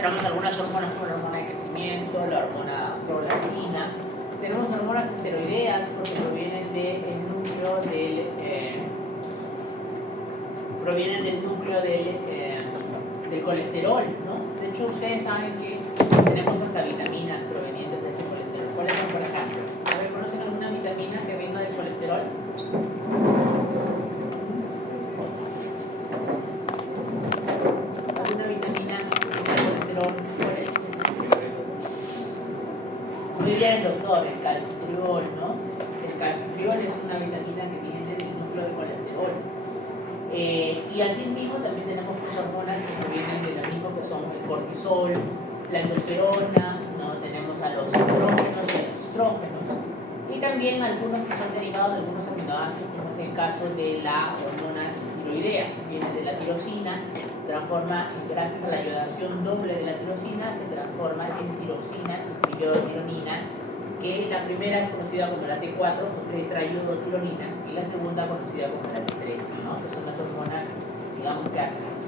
Tenemos algunas hormonas como la hormona de crecimiento, la hormona prolactina. Tenemos hormonas esteroideas porque provienen del núcleo del colesterol, ¿no? De hecho, ustedes saben que tenemos hasta vitaminas provenientes de ese colesterol. ¿Cuáles son, por ejemplo? A ver, ¿conocen alguna vitamina que venga del colesterol? ¿Alguna vitamina que venga del colesterol? ¿Cuál es? Muy bien, doctor, el calcitriol, ¿no? El calcitriol es una vitamina que viene del núcleo del colesterol. Y así mismo también tenemos hormonas que provienen de lo mismo, que son el cortisol, la endosterona, ¿no? Tenemos a los andrógenos y a los estrógenos, y también algunos que son derivados de algunos aminoácidos, como es el caso de la hormona tiroidea, viene de la tirosina, gracias a la iodación doble de la tirosina, se transforma en tiroxina y triiodotironina, que la primera es conocida como la T4, o tetraiodotironina, y la segunda conocida como la T3, ¿no? Que son las hormonas, digamos, que hacen eso.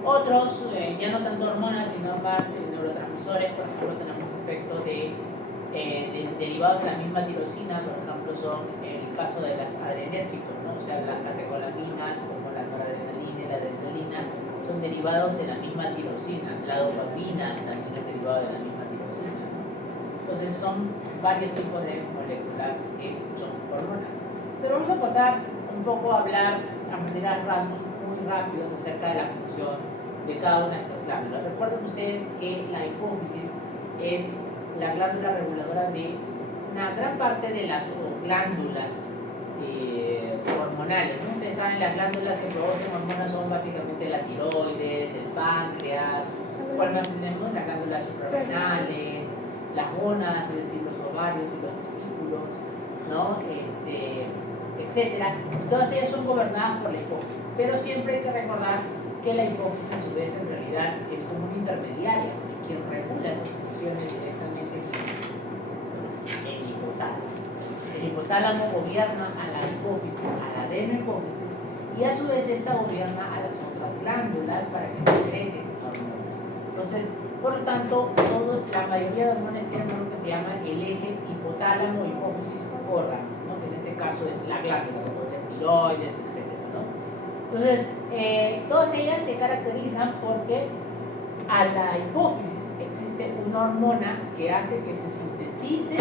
Otros, ya no tanto hormonas, sino más neurotransmisores. Por ejemplo, tenemos efectos derivados de la misma tirosina, por ejemplo, son el caso de las adrenérgicos, ¿no? O sea, las catecolaminas, como la noradrenalina y la adrenalina, son derivados de la misma tirosina. La dopamina también es derivado de la misma tirosina, ¿no? Entonces son varios tipos de moléculas que son hormonas. Pero vamos a pasar un poco a hablar a manera de rasgos muy rápidos acerca de la función de cada una de estas glándulas. Recuerden ustedes que la hipófisis es la glándula reguladora de una gran parte de las glándulas hormonales, ¿no? Ustedes saben, las glándulas que producen hormonas son básicamente la tiroides, el páncreas. ¿Cuál más tenemos? Las glándulas suprarrenales, las gónadas, es decir, los ovarios y los testículos, ¿no? Etcétera. Todas ellas son gobernadas por la hipófisis, pero siempre hay que recordar que la hipófisis a su vez en realidad es como una intermediaria, porque quien regula esas funciones directamente es el hipotálamo. El hipotálamo gobierna a la hipófisis, a la adenohipófisis, y a su vez esta gobierna a las otras glándulas para que se secreten hormonas. Entonces, por lo tanto, la mayoría de hormonas tienen lo que se llama el eje hipotálamo, hipófisis, órgano, ¿no? Que en este caso es la glándula, como puede ser tiroides, etc., ¿no? Entonces, todas ellas se caracterizan porque a la hipófisis existe una hormona que hace que se sintetice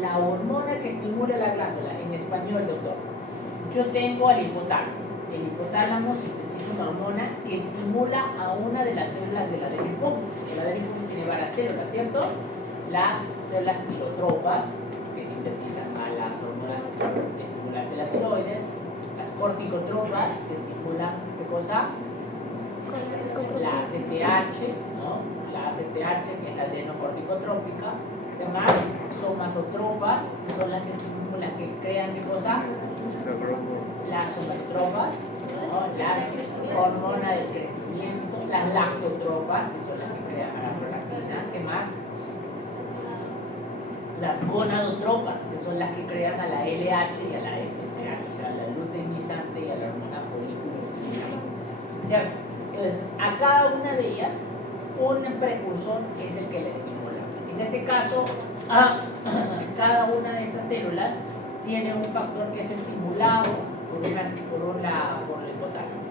la hormona que estimula la glándula. En español, doctor, yo tengo al hipotálamo. El hipotálamo sintetiza una hormona que estimula a una de las células de la adenohipófisis. La adenohipófisis tiene varias células, ¿cierto? Las células tirotropas, que sintetizan a las hormonas estimulantes de la tiroides, las corticotropas, que estimulan, ¿qué cosa? La ACTH, ¿no? La ACTH, que es la adenocorticotrópica. Además, somatotropas, que son las que estimulan, que crean, ¿qué cosa? Las somatotropas, ¿no? Las hormonas del crecimiento, las lactotropas, que son las que crean a la prolactina. ¿Qué más? Las gonadotropas, que son las que crean a la LH y a la FSH, o sea, a la luteinizante y a la hormona folículo estimulante. ¿Cierto? Entonces, a cada una de ellas, un precursor es el que la estimula. En este caso, cada una de estas células tiene un factor que es estimulado por el hipotálamo.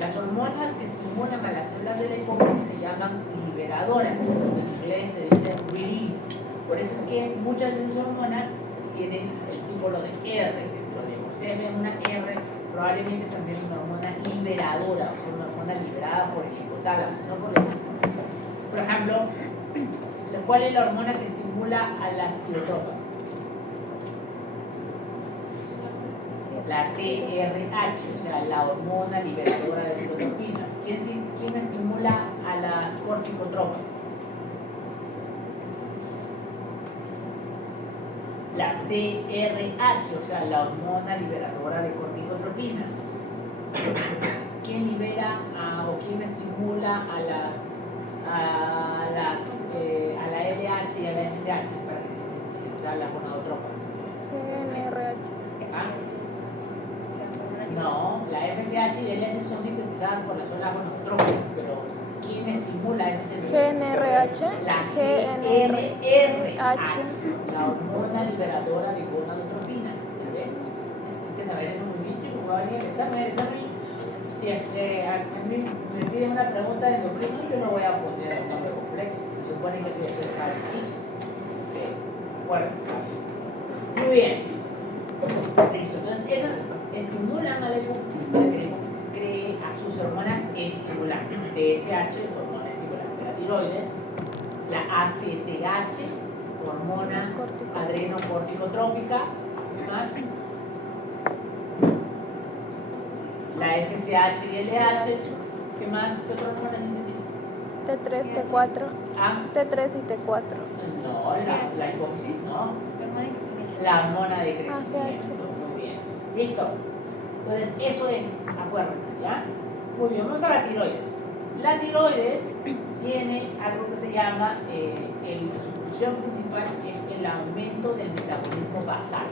Las hormonas que estimulan a las células de la hipófisis se llaman liberadoras, en inglés se dice release. Por eso es que muchas de esas hormonas tienen el símbolo de R dentro de ellos. Ustedes ven una R, probablemente es también una hormona liberadora, o una hormona liberada por el hipotálamo, no por el hipotálamo. Por ejemplo, ¿cuál es la hormona que estimula a las tirotropas? La TRH, o sea, la hormona liberadora de tirotropinas. ¿Quién estimula a las corticotropas? La CRH, o sea, la hormona liberadora de corticotropinas. ¿Quién libera o quién estimula a la LH y a la FSH para que se las gonadotropas? CNRH. ¿Ah? No, la FSH y la LH son sintetizadas por las zonas gonadotropas, pero ¿Quién estimula ese sistema? GnRH, La GnRH. la hormona liberadora de gonadotropinas. ¿Ya ves? Hay que saber eso muy bien, chicos. Va a venir el examen. Si a mí me piden una pregunta de endocrino, yo no voy a poner un nombre completo. Se supone que se va a difícil. Bueno, muy bien. Listo. Entonces, esas estimulan a la hipófisis para que la hipófisis cree a sus hormonas estimulantes. TSH, hormona estimulante de la tiroides. La ACTH, hormona adrenocorticotrópica. ¿Qué más? La FSH y LH. ¿Qué más? ¿Qué otra hormona sintetiza? T3, T4. ¿Ah? T3 y T4. No, la hipófisis no. La hormona de crecimiento. Muy bien. Listo. Entonces, eso es, acuérdense, ¿ya? Muy bien, vamos a la tiroides. La tiroides tiene algo que se llama, su función principal es el aumento del metabolismo basal.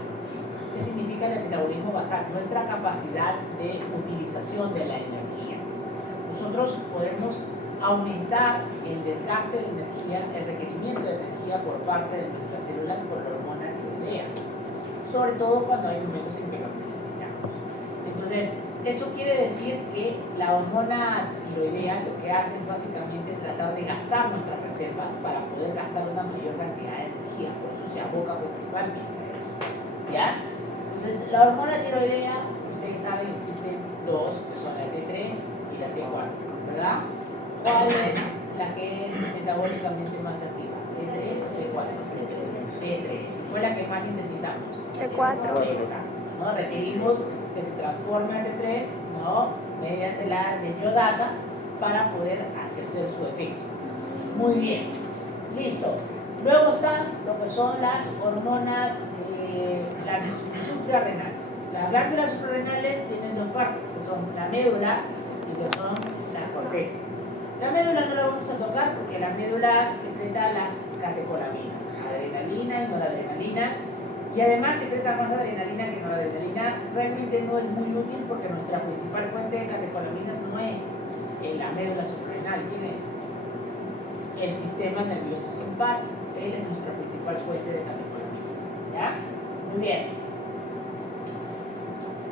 ¿Qué significa el metabolismo basal? Nuestra capacidad de utilización de la energía. Nosotros podemos aumentar el desgaste de energía, el requerimiento de energía por parte de nuestras células por la hormona tiroidea, sobre todo cuando hay momentos en que lo necesitamos. Entonces, eso quiere decir que la hormona tiroidea lo que hace es básicamente tratar de gastar nuestras reservas para poder gastar una mayor cantidad de energía, por eso se aboca principalmente a eso. ¿Ya? Entonces, la hormona tiroidea, ustedes saben, existen dos, que son la T3 y la T4, ¿verdad? ¿Cuál es la que es metabólicamente más activa? ¿T3 o T4? T3. ¿Cuál es la que más sintetizamos? T4. Exacto. ¿No? Requerimos que se transforme a T3, ¿no? Mediante las desmiodasas para poder ejercer su efecto. Muy bien. Listo. Luego están lo que son las hormonas, las suprarrenales. Las glándulas suprarrenales tienen dos partes, que son la médula y que son la corteza. La médula no la vamos a tocar porque la médula secreta las catecolaminas, adrenalina y noradrenalina, y además secreta más adrenalina que noradrenalina. Realmente no es muy útil porque nuestra principal fuente de catecolaminas no es la médula suprarrenal. ¿Quién es? El sistema nervioso simpático. Él es nuestra principal fuente de catecolaminas. ¿Ya? Muy bien.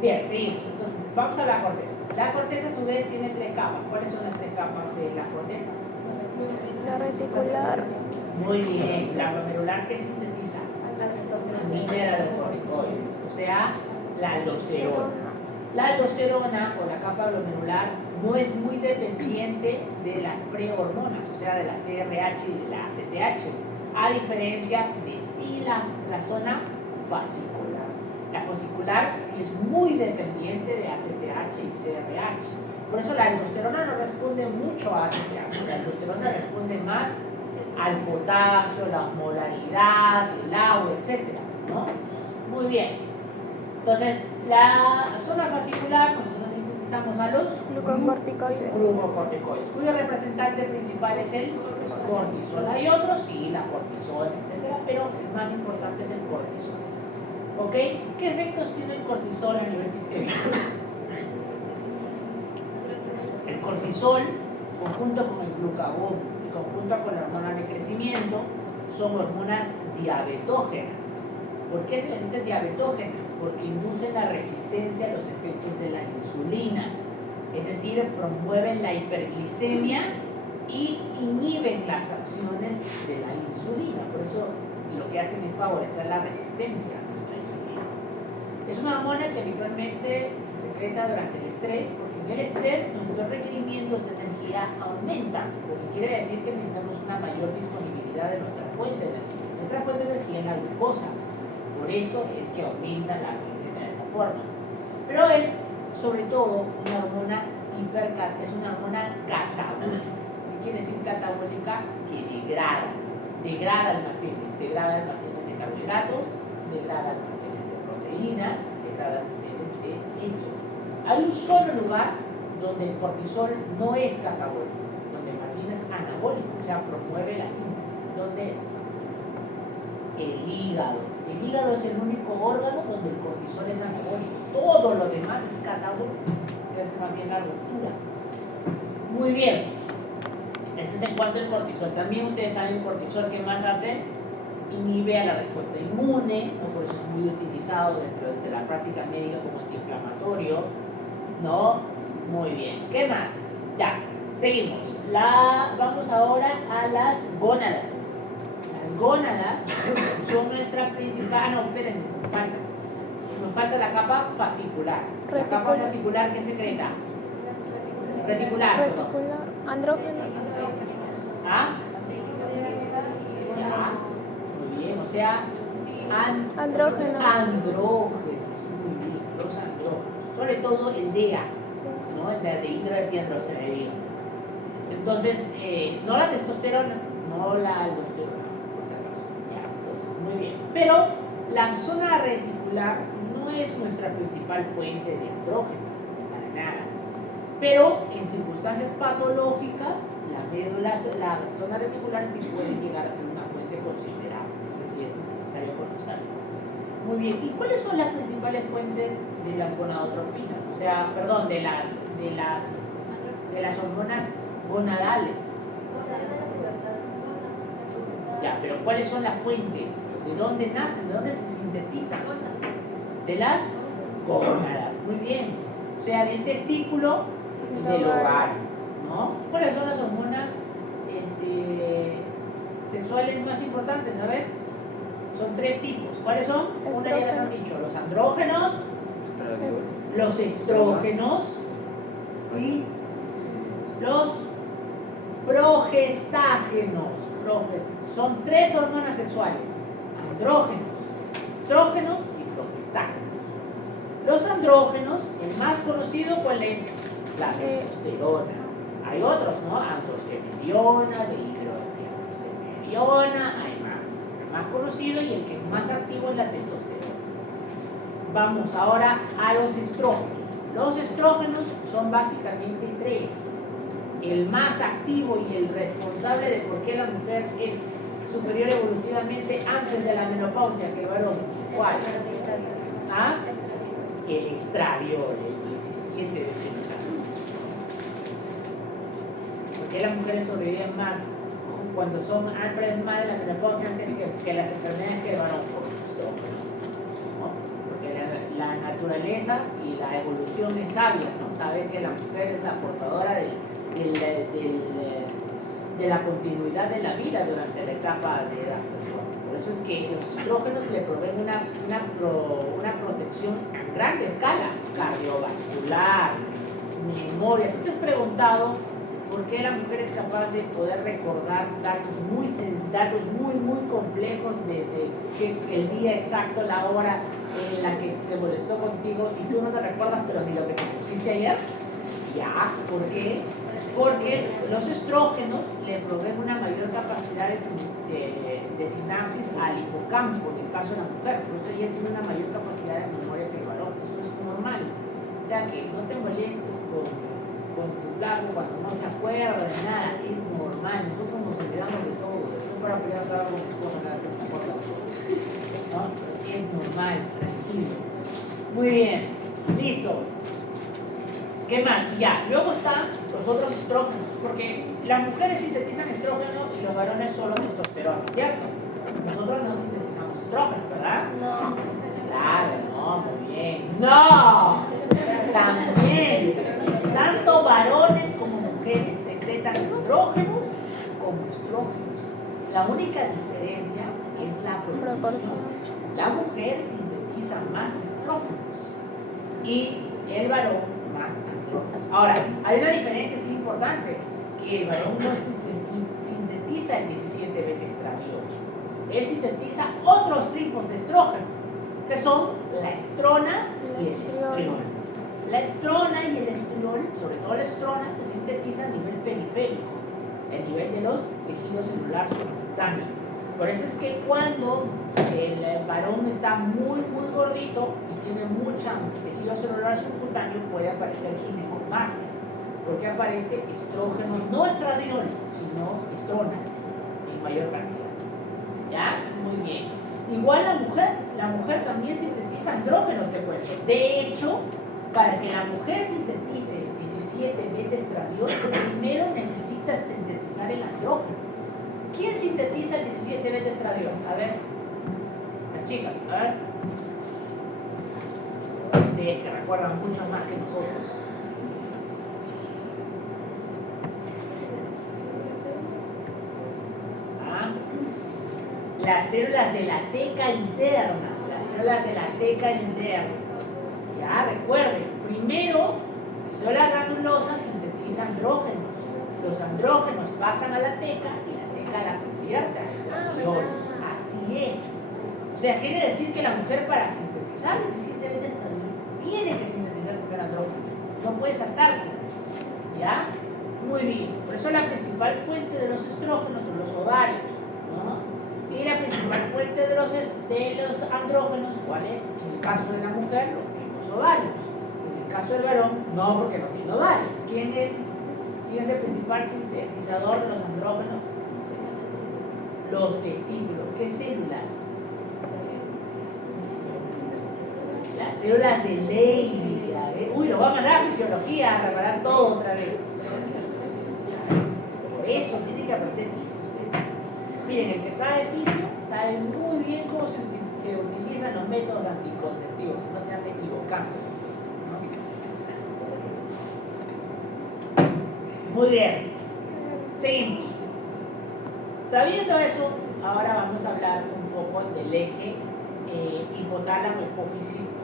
Bien, seguimos. Entonces, vamos a la corteza. La corteza a su vez tiene tres capas. ¿Cuáles son las tres capas de la corteza? La reticular. Muy bien. La glomerular, ¿qué sintetiza? Mineralocorticoides, o sea, la aldosterona. La aldosterona o la capa glomerular no es muy dependiente de las prehormonas, o sea, de la CRH y de la ACTH, a diferencia de sí la zona fascicular. La fascicular sí es muy dependiente de ACTH y CRH. Por eso la aldosterona no responde mucho a ACTH, la aldosterona responde más al potasio, la osmolaridad, el agua, etc. ¿No? Muy bien. Entonces, la zona fascicular, nosotros sintetizamos a los glucocorticoides, cuyo representante principal es el cortisol. Hay otros, sí, la cortisol, etc. Pero el más importante es el cortisol. ¿Ok? ¿Qué efectos tiene el cortisol a nivel sistémico? El cortisol, conjunto con el glucagón y conjunto con la hormona de crecimiento, son hormonas diabetógenas. ¿Por qué se les dice diabetógenas? Porque inducen la resistencia a los efectos de la insulina. Es decir, promueven la hiperglicemia y inhiben las acciones de la insulina. Por eso lo que hacen es favorecer la resistencia a nuestra insulina. Es una hormona que habitualmente se secreta durante el estrés, porque en el estrés nuestros requerimientos de energía aumentan, lo que quiere decir que necesitamos una mayor disponibilidad de nuestra fuente de energía. Nuestra fuente de energía es la glucosa, por eso es que aumenta la glicemia de esa forma. Pero es sobre todo una hormona es una hormona catabólica. ¿Qué quiere decir catabólica? Que degrada almacenes de carbohidratos, degrada almacenes de proteínas, degrada almacenes de lípidos. Hay un solo lugar donde el cortisol no es catabólico, donde más bien es anabólico, o sea, promueve la síntesis. ¿Dónde es? El hígado. El hígado es el único órgano donde el cortisol es anabólico. Todo lo demás es catabólico. Es más bien la ruptura. Muy bien. es en cuanto al cortisol. También ustedes saben el cortisol, ¿qué más hace? Inhibe a la respuesta inmune, ¿no? Por eso es muy utilizado dentro de la práctica médica como antiinflamatorio, ¿no? Muy bien. ¿Qué más? Ya, seguimos. Vamos ahora a las gónadas. Las gónadas son nuestra principal... no, espérense, nos falta la capa fascicular. La capa fascicular, ¿qué secreta? Reticular. Reticular. Andrógenos. ¿Ah? Ya. Muy bien, o sea, Andrógenos. Muy bien, los andrógenos. Sobre todo el DEA, ¿no? El de dihidroepiandrosterona. Entonces, no la testosterona, no la aldosterona, por si acaso. Ya, entonces, muy bien. Pero la zona reticular no es nuestra principal fuente de andrógeno, para nada. Pero en circunstancias patológicas, la zona reticular sí puede llegar a ser una fuente considerable. Entonces, sí es necesario conocerlo. Muy bien. ¿Y cuáles son las principales fuentes de las gonadotropinas? O sea, perdón, de las hormonas gonadales. Ya, pero ¿cuáles son las fuentes? ¿De dónde nacen? ¿De dónde se sintetizan? De las gónadas. Muy bien. O sea, del testículo, del ovario, ¿no? ¿Cuáles son las hormonas sexuales más importantes? A ver, son 3 tipos. ¿Cuáles son? Una ya las han dicho: los andrógenos, los estrógenos y los progestágenos. Son 3 hormonas sexuales: andrógenos, estrógenos y progestágenos. Los andrógenos, el más conocido, ¿cuál es? La testosterona. Hay otros, ¿no? Androstenediona, dihidroepiandrosterona, hay más. El más conocido y el que es más activo es la testosterona. Vamos ahora a los estrógenos. Los estrógenos son básicamente 3. El más activo y el responsable de por qué la mujer es superior evolutivamente antes de la menopausia que el varón. ¿Cuál? ¿Ah? El estradiol, el 17 de fenotano. Porque las mujeres sobreviven más cuando son antes más de la menopausia antes que las enfermedades que el varón, por estrógeno, ¿no? Porque la naturaleza y la evolución es sabia, ¿no? Sabe que la mujer es la portadora de la continuidad de la vida durante la etapa de edad sexual. Por eso es que los estrógenos le proveen una protección a grande escala, cardiovascular, memoria. ¿Tú te has preguntado por qué la mujer es capaz de poder recordar datos muy complejos desde el día exacto, la hora en la que se molestó contigo y tú no te recuerdas pero ni lo que te pusiste ayer? Ya, ¿por qué? Porque los estrógenos le proveen una mayor capacidad de sinapsis al hipocampo, en el caso de la mujer. Por eso ella tiene una mayor capacidad de memoria que el varón. Eso es normal. O sea, que no te molestes con tu flaco cuando no se acuerda de nada. Es normal. Nosotros nos olvidamos de todo. No para pelear a hablar con tu esposa, nada que se acuerda de todo. ¿No? Es normal, tranquilo. Muy bien. Listo. ¿Qué más? Ya, luego están los otros estrógenos, porque las mujeres sintetizan estrógeno y los varones solo testosterona, ¿cierto? Nosotros no sintetizamos estrógeno, ¿verdad? No. Claro, no, muy bien. ¡No! También, tanto varones como mujeres secretan andrógenos como estrógenos. La única diferencia es la proporción. La mujer sintetiza más estrógenos y el varón más andrógenos. Ahora, hay una diferencia sí importante, que el varón no sintetiza el 17-beta-estradiol. Él sintetiza otros tipos de estrógenos, que son la estrona y el estriol. La estrona y el estriol, sobre todo la estrona, se sintetiza a nivel periférico, a nivel de los tejidos celulares subcutáneos. Por eso es que cuando el varón está muy gordito y tiene mucha tejido celular subcutáneo, puede aparecer ginecomastia, porque aparece estrógeno, no estradiol, sino estrona en mayor cantidad. ¿Ya? Muy bien. Igual la mujer también sintetiza andrógenos, te cuento. De hecho, para que la mujer sintetice 17-beta-estradiol, primero necesita sintetizar sintetizar el andrógeno. ¿Quién sintetiza el 17-beta-estradiol? A ver, las chicas, a ver. Ustedes que recuerdan mucho más que nosotros. Las células de la teca interna, las células de la teca interna. Ya, recuerden, primero, las células granulosas sintetizan andrógenos. Los andrógenos pasan a la teca y la teca la convierte a estradiol. Así es. O sea, quiere decir que la mujer para sintetizar el 17-beta-estradiol tiene que sintetizar primero andrógenos. No puede saltarse. ¿Ya? Muy bien. Por eso la principal fuente de los estrógenos son los ovarios, ¿no? Y la principal fuente de los andrógenos, ¿cuál es? En el caso de la mujer, los ovarios. En el caso del varón, no, porque no tiene ovarios. ¿Quién es el principal sintetizador de los andrógenos? Los testículos. ¿Qué células? Las células de Leydig. Uy, lo va a mandar a fisiología, a reparar todo otra vez. Por eso tiene que aprender física. Miren, el que sabe fisio sabe muy bien cómo se utilizan los métodos anticonceptivos, no se han de equivocar, ¿no? Muy bien, seguimos. Sabiendo eso, ahora vamos a hablar un poco del eje hipotálamo, hipófisis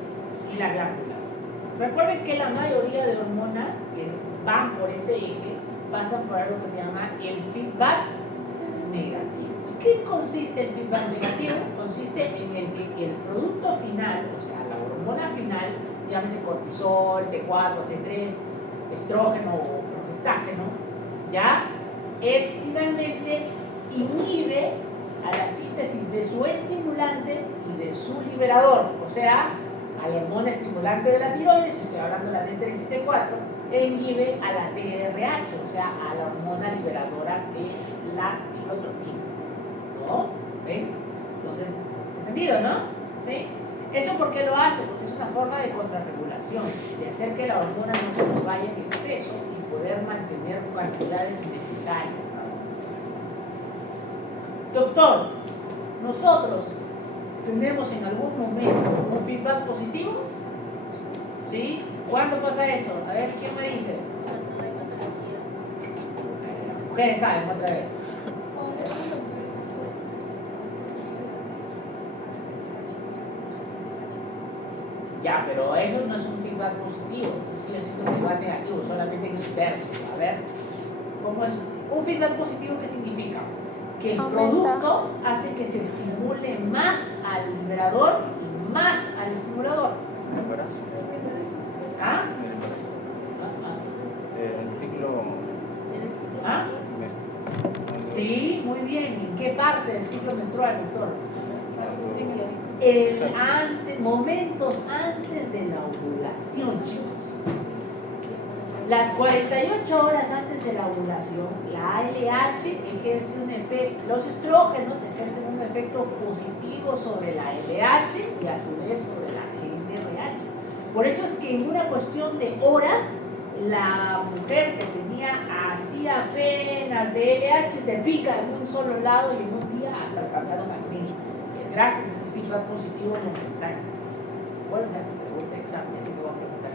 y la glándula. Recuerden que la mayoría de hormonas que van por ese eje pasan por algo que se llama el feedback negativo. ¿Qué consiste el feedback negativo? Consiste en el que el producto final, o sea, la hormona final, llámese cortisol, T4, T3, estrógeno o progestágeno, ya es finalmente inhibe a la síntesis de su estimulante y de su liberador, o sea, a la hormona estimulante de la tiroides, si estoy hablando de la T3 y T4, e inhibe a la TRH, o sea, a la hormona liberadora de la tirotropina. ¿No? ¿Ven? Entonces, ¿entendido, no? ¿Sí? ¿Eso por qué lo hace? Porque es una forma de contrarregulación, de hacer que la hormona no se nos vaya en exceso y poder mantener cantidades necesarias. Doctor, nosotros tenemos en algún momento un feedback positivo. ¿Sí? ¿Cuándo pasa eso? A ver, ¿quién me dice? Ustedes saben otra vez. Ya, pero eso no es un feedback positivo, sigue siendo un feedback negativo, solamente en el término. A ver, ¿cómo es? Un feedback positivo, ¿qué significa? Que el producto hace que se estimule más al liberador y más al estimulador. ¿Ah? El ciclo. ¿Ah? Sí, muy bien. ¿En qué parte del ciclo menstrual, doctor? Momentos antes de la ovulación, chicos. Las 48 horas antes de la ovulación, la ALH ejerce un efecto, los estrógenos ejercen un efecto positivo sobre la LH y a su vez sobre la GnRH. Por eso es que en una cuestión de horas, la mujer que tenía así apenas de LH se pica en un solo lado y en un día hasta alcanzar una GnRH. Gracias a ese feedback positivo momentáneo. ¿Cuál es la pregunta examen? Así que voy a preguntar.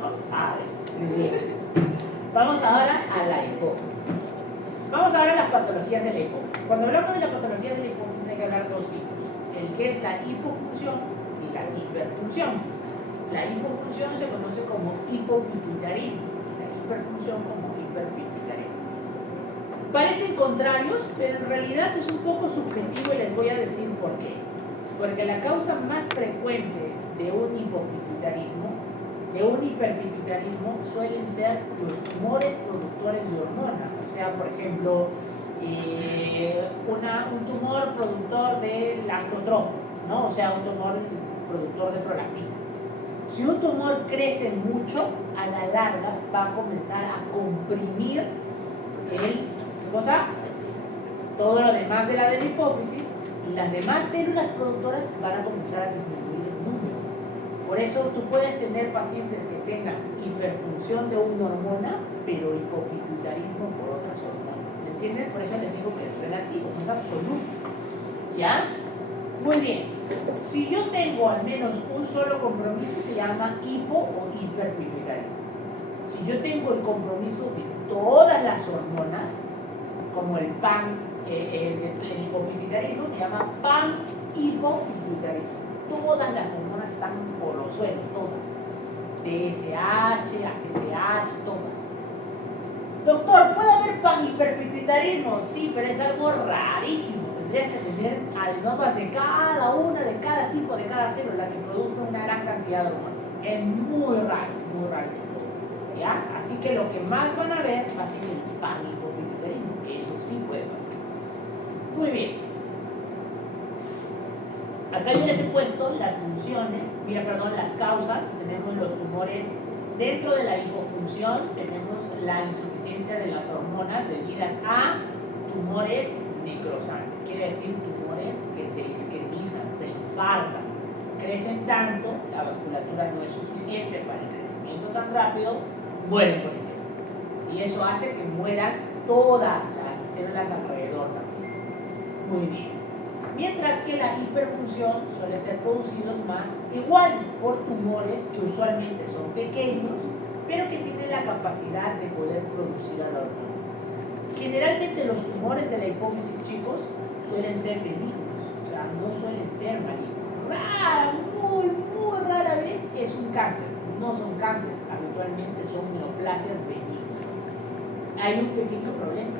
No sabe. Muy bien. Vamos ahora a la hipófisis. Vamos ahora a las patologías de la hipófisis. Cuando hablamos de la patología de la hipófisis hay que hablar de dos tipos. El que es la hipofunción y la hiperfunción. La hipofunción se conoce como hipopituitarismo. La hiperfunción como hiperpituitarismo. Parecen contrarios, pero en realidad es un poco subjetivo y les voy a decir por qué. Porque la causa más frecuente de un hipopituitarismo, de un hiperpituitarismo, suelen ser los tumores productores de hormona. O sea, por ejemplo, un tumor productor de lactotrópico, ¿no? O sea, un tumor productor de prolactina. Si un tumor crece mucho, a la larga va a comenzar a comprimir todo lo demás de la hipófisis y las demás células productoras van a comenzar a disminuir el número. Por eso tú puedes tener pacientes que tengan hiperfunción de una hormona, pero hipopituitarismo por otras hormonas. ¿Me entienden? Por eso les digo que es relativo, no es absoluto. ¿Ya? Muy bien. Si yo tengo al menos un solo compromiso, se llama hipo o hiperpituitarismo. Si yo tengo el compromiso de todas las hormonas, como el el hipopituitarismo, se llama panhipopituitarismo. Todas las hormonas están por los suelos, todas. TSH, ACTH, todas. Doctor, ¿puede haber panhiperpituitarismo? Sí, pero es algo rarísimo. Tendrías que tener adenomas de cada tipo, de cada célula que produzca una gran cantidad de hormonas. Es muy raro, muy rarísimo. ¿Ya? Así que lo que más van a ver va a ser el panhipopituitarismo. Eso sí puede pasar. Muy bien. Acá yo les he puesto las funciones, las causas. Tenemos los tumores dentro de la hipofunción, tenemos la insuficiencia de las hormonas debidas a tumores necrosantes, quiere decir tumores que se isquemizan, se infartan, crecen tanto, la vasculatura no es suficiente para el crecimiento tan rápido, mueren por isquemia. Y eso hace que mueran todas las células alrededor también. Muy bien. Mientras que la hiperfunción suele ser producidos más igual por tumores que usualmente son pequeños, pero que tienen la capacidad de poder producir a la hormona. Generalmente los tumores de la hipófisis, chicos, suelen ser benignos, o sea, no suelen ser malignos. Muy rara vez es un cáncer, no son cáncer, habitualmente son neoplasias benignas. Hay un pequeño problema,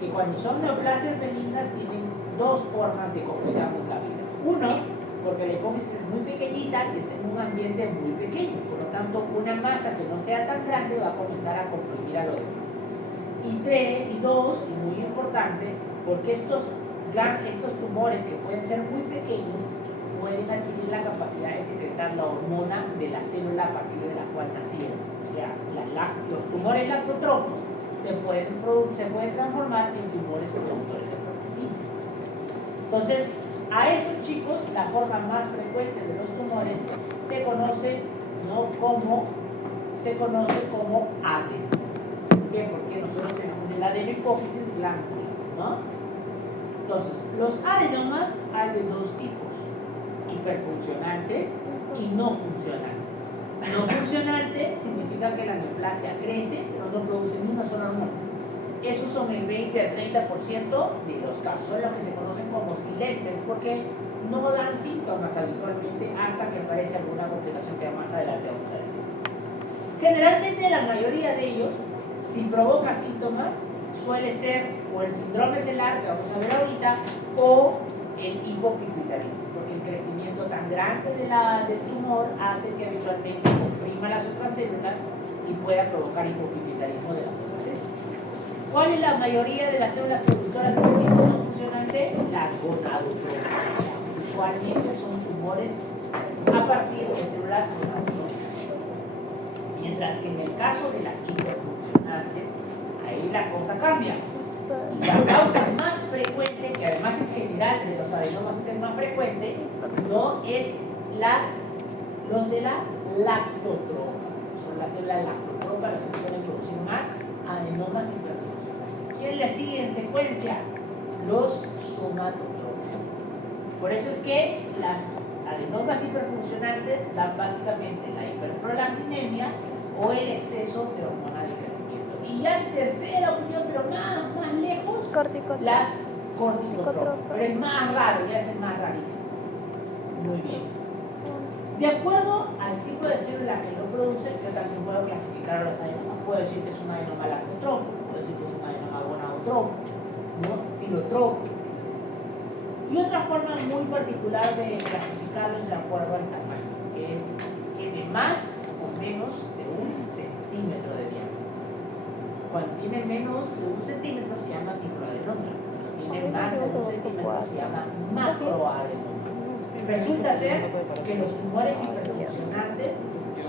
que cuando son neoplasias benignas tienen dos formas de complicarnos la vida. Uno, porque la hipófisis es muy pequeñita y está en un ambiente muy pequeño, por lo tanto una masa que no sea tan grande va a comenzar a comprimir a los demás. Y dos, y muy importante, porque estos tumores que pueden ser muy pequeños pueden adquirir la capacidad de secretar la hormona de la célula a partir de la cual nacieron. O sea, los tumores lactotropos se pueden transformar en tumores productores de proteína. Entonces, a esos chicos, la forma más frecuente de los tumores se conoce como adenomas. ¿Por qué? Porque nosotros tenemos el adenohipófisis glándulas, ¿no? Entonces, los adenomas hay de dos tipos: hiperfuncionantes y no funcionantes. No funcionantes significa que la neoplasia crece, pero no produce ni una sola hormona. Esos son el 20 al 30% de los casos, son los que se conocen como silentes, porque no dan síntomas habitualmente hasta que aparece alguna complicación que más adelante vamos a decir. Generalmente la mayoría de ellos, si provoca síntomas, suele ser o el síndrome celular, que vamos a ver ahorita, o el hipopituitarismo, porque el crecimiento tan grande del tumor hace que habitualmente comprima las otras células y pueda provocar hipopituitarismo de las otras células. ¿Cuál es la mayoría de las células productoras de proteína no funcionante? Las gonadotropas. Usualmente son tumores a partir de células gonadotróficas. Mientras que en el caso de las hiperfuncionantes, ahí la cosa cambia. La causa más frecuente, que además en general de los adenomas es el más frecuente, no es los de la lactotropa. Son las células lactotropa las que suelen producir más adenomas hiperfuncionantes. ¿Quién le sigue en secuencia? Los somatotropas. Por eso es que las adenomas hiperfuncionantes dan básicamente la hiperprolandinemia o el exceso de hormona de crecimiento. Y ya en tercera opinión, pero más lejos, las corticotropas. Pero es más raro, ya es el más rarísimo. Muy bien. De acuerdo al tipo de célula que lo produce, yo también puedo clasificar a los adenomas. Puedo decir que es un adenoma lactotropo, puedo decir que es un adenoma gonadotropo, ¿no? Pilotropo, etc. Y otra forma muy particular de clasificarlos de acuerdo al tamaño, que es tiene más o menos de 1 centímetro de diámetro. Cuando tiene menos de 1 centímetro se llama microadenoma. Cuando tiene más de 1 centímetro se llama macroadenoma. Resulta ser que los tumores hiperfuncionantes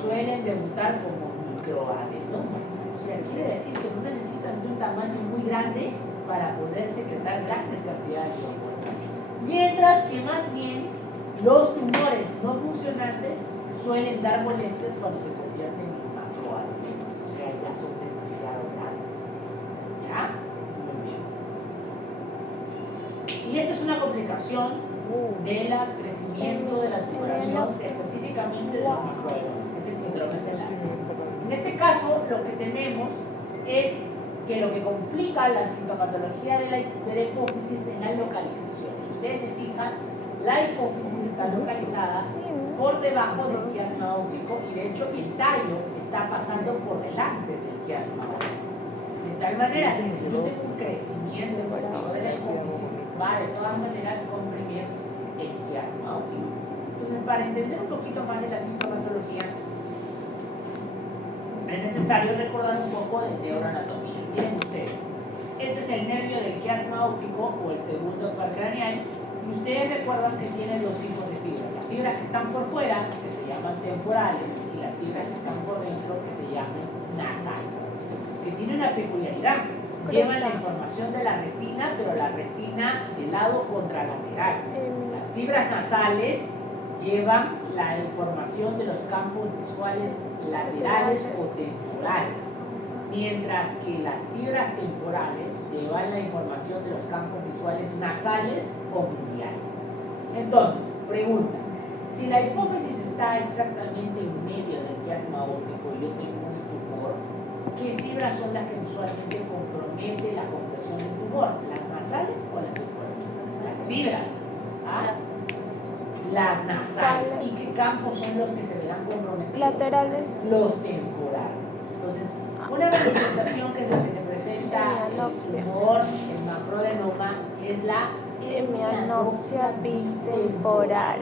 suelen debutar como microadenomas. O sea, quiere decir que no necesitan de un tamaño muy grande para poder secretar grandes cantidades de hormonas. Mientras que más bien los tumores no funcionantes suelen dar molestias cuando se convierten en macroadenomas. O sea, ya son demasiado grandes. Y esta es una complicación del crecimiento de la articulación, específicamente de los microelómeros, que es el síndrome celular. En este caso, lo que tenemos es que lo que complica la sintomatología de la hipófisis es la localización. Si ustedes se fijan, la hipófisis está localizada por debajo del quiasma óptico y de hecho el tallo está pasando por delante del quiasma óptico. De tal manera que si yo tengo un crecimiento excesivo de la hipófisis, va de todas maneras a comprimir el quiasma óptico. Entonces, para entender un poquito más de la sintomatología, es necesario recordar un poco de neuroanatomía. Miren ustedes, este es el nervio del quiasma óptico o el segundo par craneal, y ustedes recuerdan que tiene dos tipos de fibras. Las fibras que están por fuera, que se llaman temporales, y las fibras que están por dentro, que se llaman nasales. Que tiene una peculiaridad. Llevan la información de la retina, pero la retina del lado contralateral. Las fibras nasales llevan la información de los campos visuales laterales o temporales, mientras que las fibras temporales llevan la información de los campos visuales nasales o mediales. Entonces, pregunta, si la hipófisis está exactamente en medio del quiasma óptico y yo tengo un tumor, ¿qué fibras son las que usualmente comprometen la compresión del tumor? ¿Las nasales o las temporales? Las fibras. ¿Ah? Las nasales. ¿Y qué campos son los que se verán comprometidos? Laterales. Los temporales. Entonces, una manifestación que es la que se presenta en el tumor, el macroadenoma, es la Hemianopsia bitemporal.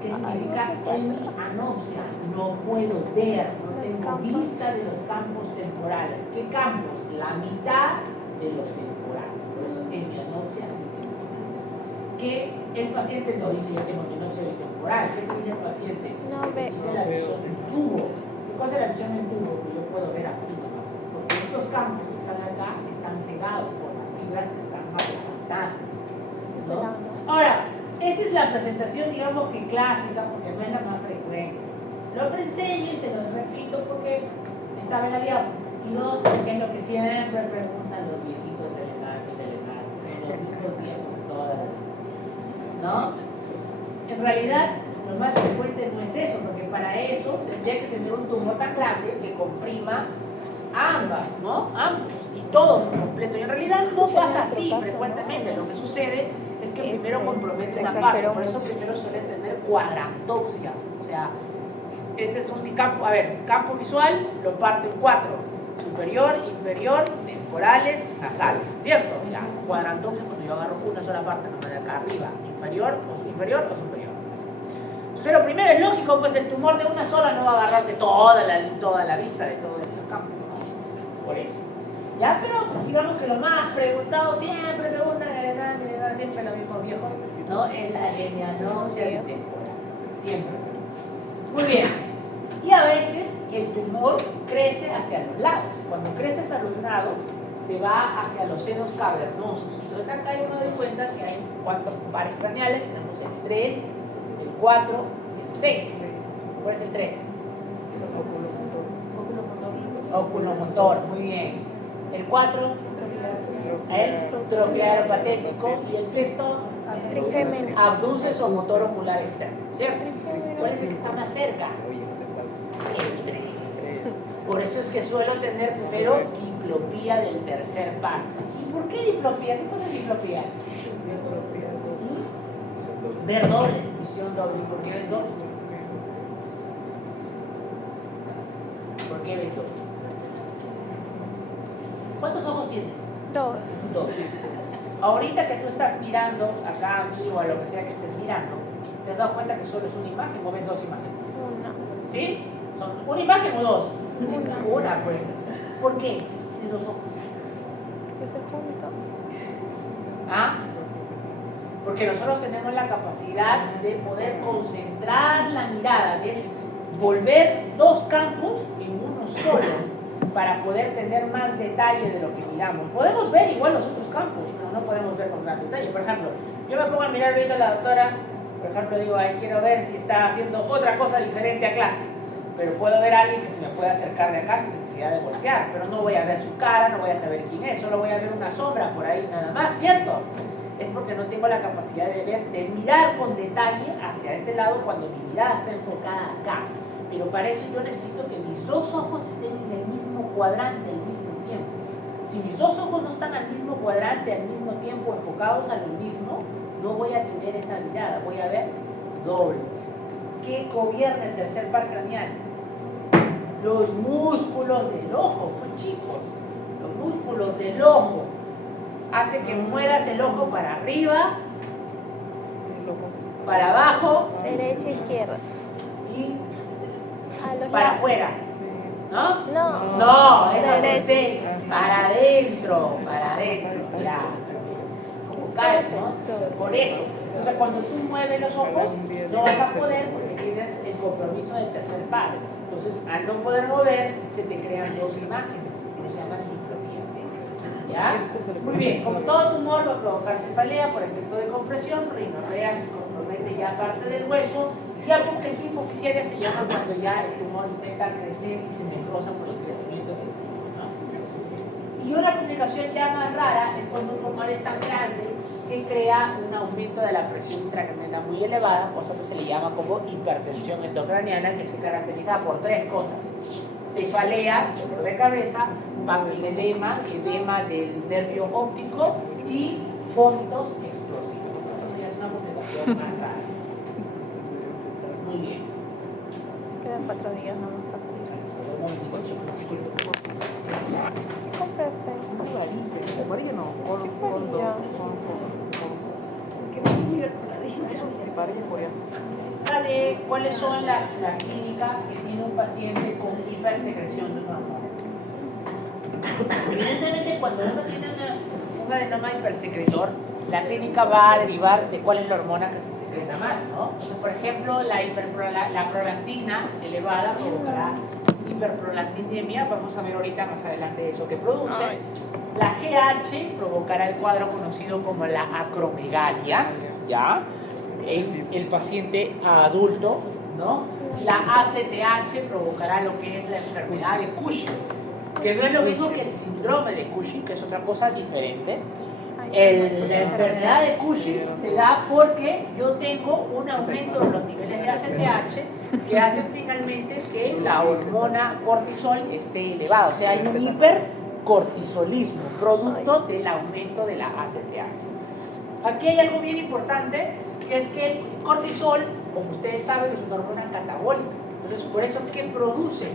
¿Qué significa hemianopsia? No puedo ver, no tengo vista de los campos temporales. ¿Qué campos? La mitad de los temporales. Por eso hemianopsia bitemporal. Que el paciente no dice yo tengo hemianopsia bitemporal. ¿Qué dice el paciente? No ve. Dice la visión en tubo. ¿Qué cosa es la visión en tubo? Que yo puedo ver así nomás. Porque estos campos que están acá están cegados por las fibras que están más levantadas, ¿no? Ahora, esa es la presentación, digamos que clásica, porque no es la más frecuente. Lo enseño y se los repito porque estaba en la diapo. Y dos, porque es lo que siempre preguntan los viejitos del ENAR, los mismos viejos de toda la vida, ¿no? En realidad, lo más frecuente no es eso, porque para eso tendría que tener un tumor tan grande que comprima ambas, ¿no? Ambos, y todo por completo. Y en realidad no pasa así frecuentemente. Lo que sucede es que primero compromete una parte, por eso primero suelen tener cuadrantopsias. O sea, este es un campo, a ver, campo visual lo parto en cuatro: superior, inferior, temporales, nasales, ¿cierto? La cuadrantopsia cuando yo agarro una sola parte, no de acá arriba, inferior o superior. Pero primero es lógico, pues el tumor de una sola no va a agarrar de toda la vista de todo el campo, ¿no? Por eso. Ya, pero digamos que lo más preguntado, siempre preguntan, siempre lo mismo viejo, ¿no? Es la hemianopsia bitemporal. Siempre. Muy bien. Y a veces el tumor crece hacia los lados. Cuando crece hacia los lados, se va hacia los senos cavernosos. Entonces acá yo me doy cuenta que hay cuántos pares craneales. Tenemos el 3, el 4, el 6. ¿Cuál es el 3? Oculomotor, muy bien. El 4, el troclear patético. Y el sexto, abduces o motor ocular externo, ¿cierto? ¿Cuál es el que está más cerca? El 3. Por eso es que suelo tener primero diplopía del tercer par. ¿Y por qué diplopía? ¿Qué cosa es diplopía? Ver doble, visión doble. ¿Por qué ves doble? ¿Por qué ves doble? ¿Cuántos ojos tienes? 2. Ahorita que tú estás mirando acá a mí o a lo que sea que estés mirando, ¿te has dado cuenta que solo es una imagen o ves dos imágenes? Una. ¿Sí? ¿Son una imagen o dos? Una. Una, pues. ¿Por qué? Tienes dos ojos. Que se juntan. ¿Ah? Porque nosotros tenemos la capacidad de poder concentrar la mirada, de volver dos campos en uno solo para poder tener más detalle de lo que miramos. Podemos ver igual los otros campos, pero no podemos ver con gran detalle. Por ejemplo, yo me pongo a mirar viendo a la doctora, por ejemplo, digo, ay, quiero ver si está haciendo otra cosa diferente a clase, pero puedo ver a alguien que se me puede acercar de acá sin necesidad de voltear, pero no voy a ver su cara, no voy a saber quién es, solo voy a ver una sombra por ahí nada más, ¿cierto? es porque no tengo la capacidad de ver, de mirar con detalle hacia este lado cuando mi mirada está enfocada acá. Pero para eso yo necesito que mis dos ojos estén en el mismo cuadrante al mismo tiempo. Si mis dos ojos no están al mismo cuadrante al mismo tiempo, enfocados a lo mismo, no voy a tener esa mirada, voy a ver doble. ¿Qué gobierna el tercer par craneal? Los músculos del ojo, pues chicos, los músculos del ojo. Hace que mueras el ojo para arriba, para abajo Derecha, izquierda. y A los para lados. afuera. ¿No? No. No, eso es Derecha. seis. Para adentro, ya. Como caes, ¿no? Por eso. O sea, cuando tú mueves los ojos, no vas a poder porque tienes el compromiso del tercer par. Entonces, al no poder mover, se te crean dos imágenes. Nos llaman diplopía. ¿Ya? Muy bien. Como todo tumor va a provocar cefalea por efecto de compresión, rinorrea se compromete ya parte del hueso. Y apoplejía hipoficiaria se llama cuando ya el tumor intenta crecer y se necrosa por el crecimiento excesivo, ¿no? Y una complicación ya más rara es cuando un tumor es tan grande que crea un aumento de la presión intracraneana muy elevada, cosa que se le llama como hipertensión endocraniana, que se caracteriza por tres cosas: cefalea, dolor de cabeza, papiledema, edema del nervio óptico y vómitos explosivos. Eso ya es una complicación más rara. Muy bien. Quedan 4 días nomás para salir. ¿Qué compraste? Amarillo no, ¿Cuáles son las clínicas que tiene un paciente con hipersecreción de una hormona? Evidentemente, cuando uno tiene un adenoma hipersecretor, la clínica va a derivar de cuál es la hormona que se secreta más, ¿no? Entonces, por ejemplo, la prolactina elevada provocará hiperprolactinemia. Vamos a ver ahorita más adelante eso que produce. La GH provocará el cuadro conocido como la acromegalia, ¿ya? El paciente adulto, ¿no? La ACTH provocará lo que es la enfermedad de Cushing, que no es lo mismo que el síndrome de Cushing, que es otra cosa diferente. La enfermedad de Cushing se da porque yo tengo un aumento de los niveles de ACTH que hacen finalmente que la hormona cortisol esté elevada. O sea, hay un hipercortisolismo producto del aumento de la ACTH. Aquí hay algo bien importante, que es que el cortisol, como ustedes saben, es una hormona catabólica. Entonces, por eso, ¿qué produce?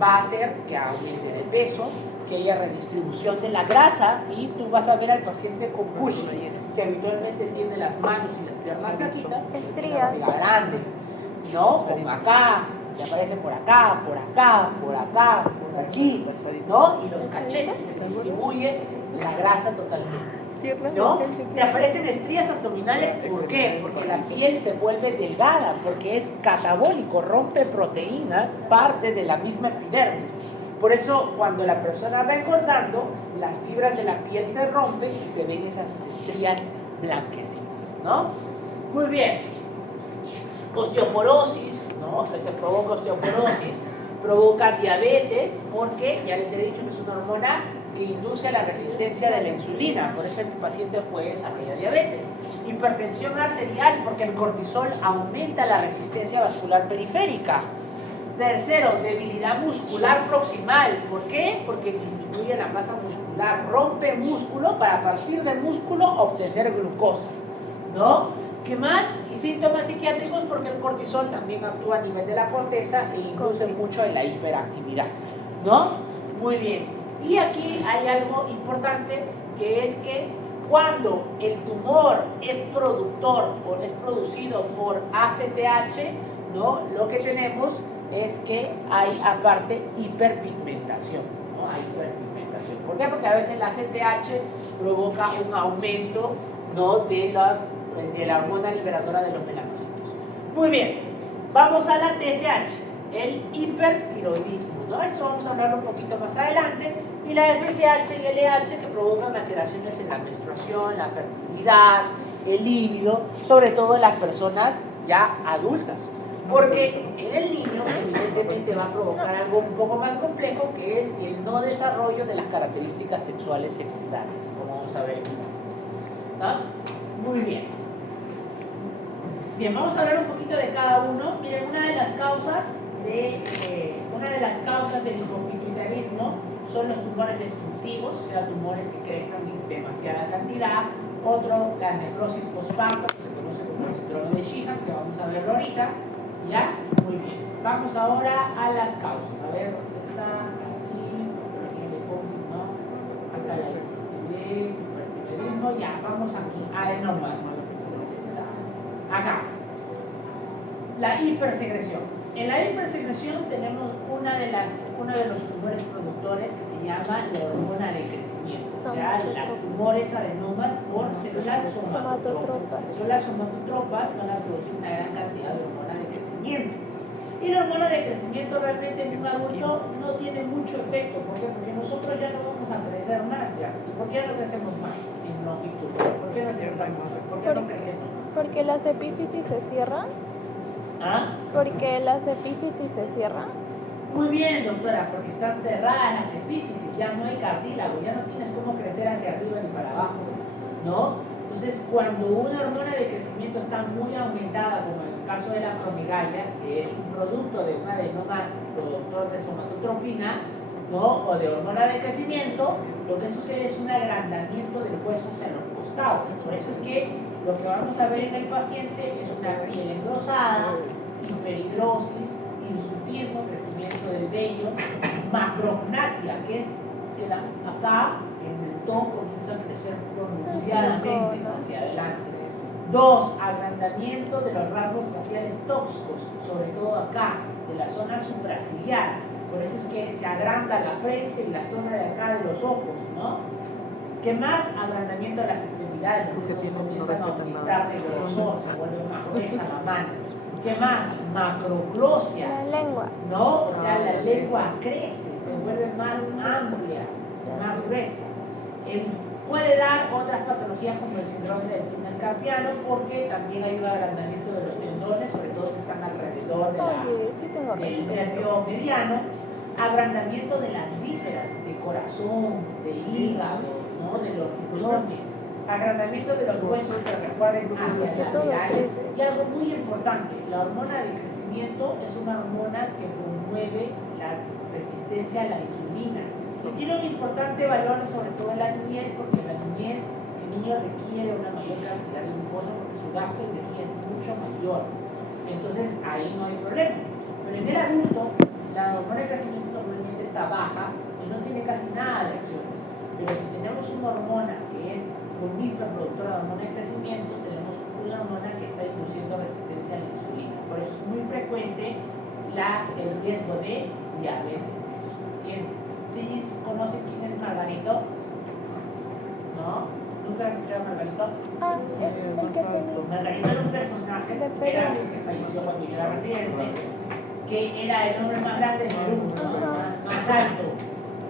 Va a hacer que aumente de peso, que haya redistribución de la grasa, y tú vas a ver al paciente con Cushing, que habitualmente tiene las manos y las piernas flaquitas, Estrías. una barriga grande, ¿no? Como acá, que aparece por acá, por acá, por acá, por aquí, ¿no? Y los cachetes, se distribuye la grasa totalmente, ¿no? Te aparecen estrías abdominales, ¿por qué? Porque la piel se vuelve delgada, porque es catabólico, rompe proteínas, parte de la misma epidermis. Por eso, cuando la persona va engordando, las fibras de la piel se rompen y se ven esas estrías blanquecinas, ¿no? Muy bien. Osteoporosis, ¿no? Se provoca osteoporosis, provoca diabetes, porque ya les he dicho que es una hormona que induce a la resistencia de la insulina, por eso el paciente puede desarrollar diabetes. Hipertensión arterial, porque el cortisol aumenta la resistencia vascular periférica. Tercero, debilidad muscular proximal. ¿Por qué? Porque disminuye la masa muscular, rompe músculo para a partir del músculo obtener glucosa, ¿no? ¿Qué más? Y síntomas psiquiátricos, porque el cortisol también actúa a nivel de la corteza e induce mucho en la hiperactividad, ¿no? Muy bien. Y aquí hay algo importante, que es que cuando el tumor es productor o es producido por ACTH, ¿no? Lo que tenemos es que hay aparte hiperpigmentación, ¿no? Hay hiperpigmentación. ¿Por qué? Porque a veces la ACTH provoca un aumento, ¿no? de la hormona liberadora de los melanocitos. Muy bien, vamos a la TSH, el hipertiroidismo, ¿no? Eso vamos a hablar un poquito más adelante. Y la FSH y LH, que provocan alteraciones en la menstruación, la fertilidad, el líbido, sobre todo en las personas ya adultas. Porque en el niño evidentemente va a provocar algo un poco más complejo, que es el no desarrollo de las características sexuales secundarias, como vamos a ver. ¿No? Muy bien. Bien, vamos a hablar un poquito de cada uno. Miren, una de las causas del hipopituitarismo son los tumores destructivos, o sea, tumores que crezcan en demasiada cantidad. Otro, la necrosis postparto, que se conoce como el síndrome de Sheehan, que vamos a verlo ahorita. ¿Ya? Muy bien. Vamos ahora a las causas. A ver, ¿dónde está? Aquí, ¿no? Acá la hipertiroidismo. Ya, vamos aquí. Adenomas. Acá. La hipersecreción. En la hipersecreción tenemos uno de los tumores productores que se llama la hormona de crecimiento. O sea, las tumores adenomas por células somatotropas. Las células somatotropas van a producir una gran cantidad de hormona de crecimiento. Y la hormona de crecimiento realmente en un adulto no tiene mucho efecto. ¿Por qué? Porque nosotros ya no vamos a crecer más ya. ¿Por qué no crecemos más en longitud? ¿Por qué no crecemos más? ¿Por qué no crecemos? Porque las epífisis se cierran. ¿Ah? Porque las epífisis se cierran. Muy bien, doctora, porque están cerradas las epífisis, ya no hay cartílago, ya no tienes cómo crecer hacia arriba ni para abajo, ¿no? Entonces, cuando una hormona de crecimiento está muy aumentada, como en el caso de la acromegalia, que es un producto de un adenoma productor de somatotropina, ¿no? O de hormona de crecimiento, lo que sucede es un agrandamiento del hueso hacia los costados. Por eso es que lo que vamos a ver en el paciente es una piel engrosada, hiperhidrosis, hirsutismo, crecimiento del vello, macrognatia, que es que acá en el mentón comienza a crecer pronunciadamente hacia adelante. 2, agrandamiento de los rasgos faciales tóxicos, sobre todo acá, de la zona supraciliar. Por eso es que se agranda la frente y la zona de acá de los ojos, ¿no? ¿Qué más? Agrandamiento de las extremidades, los dedos comienzan a aumentar de grosor, se vuelve más gruesa la mano. ¿Qué más? Macroglosia. La lengua. ¿No? O sea, la lengua crece, se vuelve más amplia, más gruesa. Puede dar otras patologías como el síndrome del túnel carpiano, porque también hay un agrandamiento de los tendones, sobre todo que están alrededor del nervio mediano. Agrandamiento de las vísceras, de corazón, de hígado, ¿no? De los riñones, agrandamiento de los huesos que recuerden hacia laterales. Y algo muy importante, la hormona de crecimiento es una hormona que promueve la resistencia a la insulina. Y tiene un importante valor sobre todo en la niñez, porque en la niñez el niño requiere una mayor cantidad de glucosa porque su gasto de energía es mucho mayor. Entonces ahí no hay problema. Pero en el adulto, la hormona de crecimiento normalmente está baja y no tiene casi nada de reacciones. Pero si tenemos una hormona que es misma productora de hormona de crecimiento, tenemos una hormona que está induciendo resistencia a la insulina. Por eso es muy frecuente el riesgo de diabetes en estos pacientes. ¿Ustedes conocen quién es Margarito? ¿No? ¿Nunca has escuchado a Margarito? El que tenía. Margarito era un personaje que falleció cuando yo era residente, que era el hombre más grande del Perú, más alto.